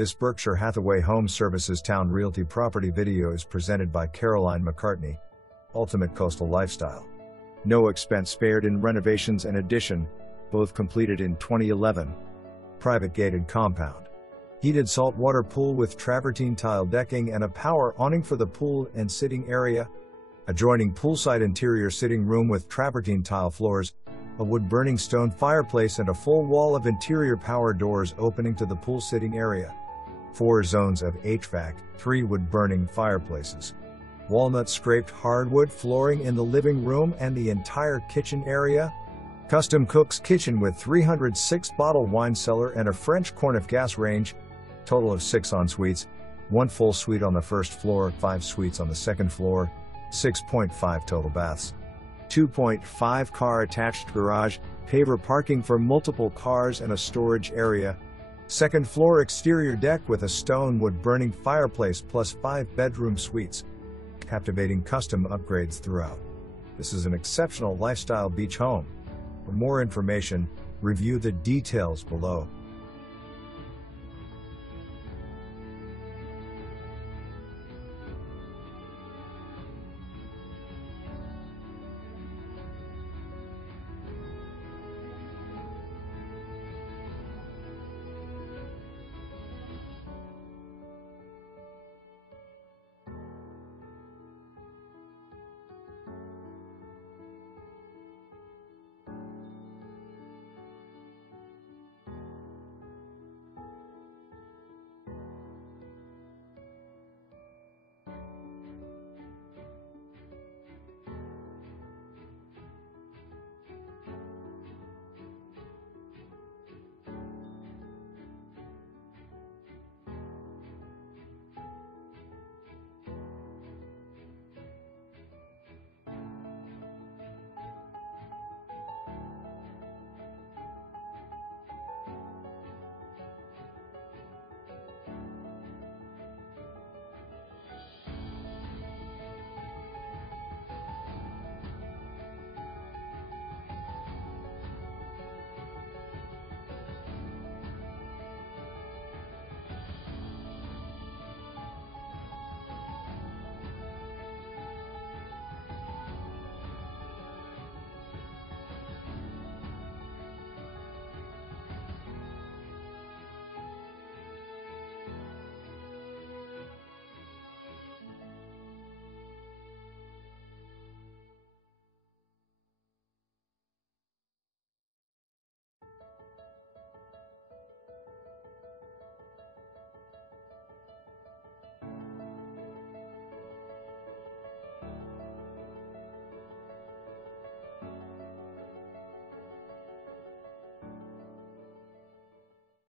This Berkshire Hathaway Home Services Towne Realty property video is presented by Caroline McCartney. Ultimate coastal lifestyle. No expense spared in renovations and addition, both completed in 2011. Private gated compound. Heated saltwater pool with travertine tile decking and a power awning for the pool and sitting area. Adjoining poolside interior sitting room with travertine tile floors, a wood-burning stone fireplace and a full wall of interior power doors opening to the pool sitting area. 4 zones of HVAC, 3 wood-burning fireplaces. Walnut scraped hardwood flooring in the living room and the entire kitchen area. Custom cook's kitchen with 306-bottle wine cellar and a French Cornufe gas range. Total of 6 ensuites, 1 full suite on the first floor, 5 suites on the second floor, 6.5 total baths. 2.5 car attached garage, paver parking for multiple cars and a storage area. Second floor exterior deck with a stone wood-burning fireplace plus 5 bedroom suites. Captivating custom upgrades throughout. This is an exceptional lifestyle beach home. For more information, review the details below.